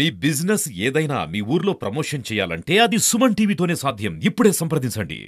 మీ business ఏదైనా మీ ఊర్లో promotion చేయాలంటే అది సుమన్ టీవీతోనే సాధ్యం. ఇప్పుడే సంప్రదించండి.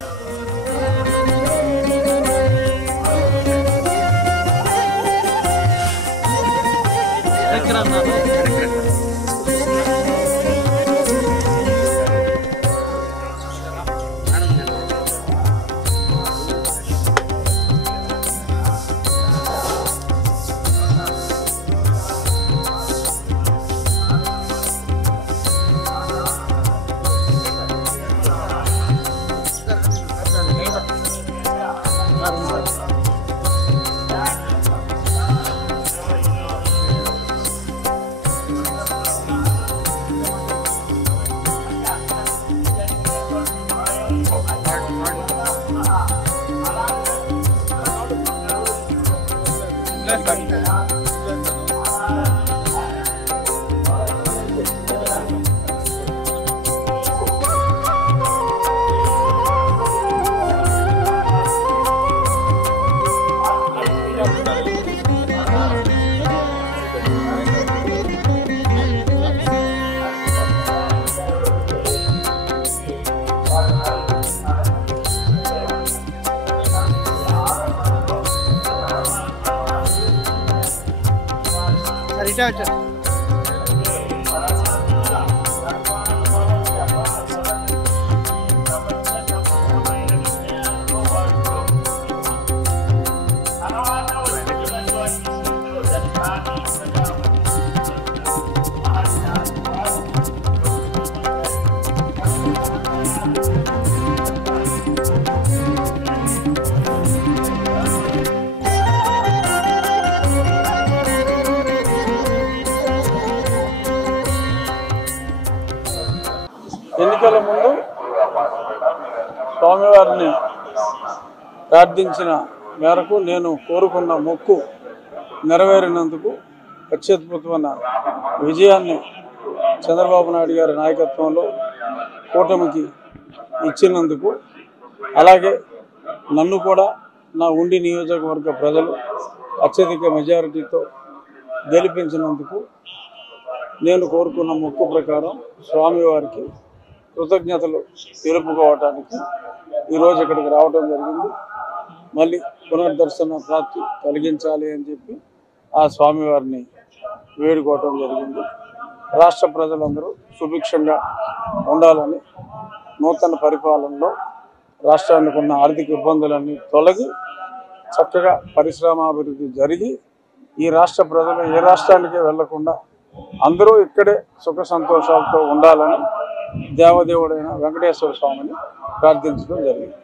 ఎన్నికల ముందు స్వామివారిని ప్రార్థించిన మేరకు నేను కోరుకున్న మొక్కు నెరవేరినందుకు అత్యద్భుతమైన విజయాన్ని చంద్రబాబు నాయుడు గారి నాయకత్వంలో కూటమికి ఇచ్చినందుకు, అలాగే నన్ను కూడా నా ఉండి నియోజకవర్గ ప్రజలు అత్యధిక మెజారిటీతో గెలిపించినందుకు నేను కోరుకున్న మొక్కు ప్రకారం స్వామివారికి కృతజ్ఞతలు తెలుపుకోవటానికి ఈరోజు ఇక్కడికి రావడం జరిగింది. మళ్ళీ పునర్దర్శన ప్రాప్తి కలిగించాలి అని చెప్పి ఆ స్వామివారిని వేడుకోవటం జరిగింది. రాష్ట్ర ప్రజలందరూ సుభిక్షంగా ఉండాలని, నూతన పరిపాలనలో రాష్ట్రానికి ఉన్న ఆర్థిక ఇబ్బందులన్నీ తొలగి చక్కగా పరిశ్రమాభివృద్ధి జరిగి ఈ రాష్ట్ర ప్రజలు ఏ రాష్ట్రానికి వెళ్లకుండా అందరూ ఇక్కడే సుఖ సంతోషాలతో ఉండాలని దేవదేవుడైన వెంకటేశ్వర స్వామిని ప్రార్థించడం జరిగింది.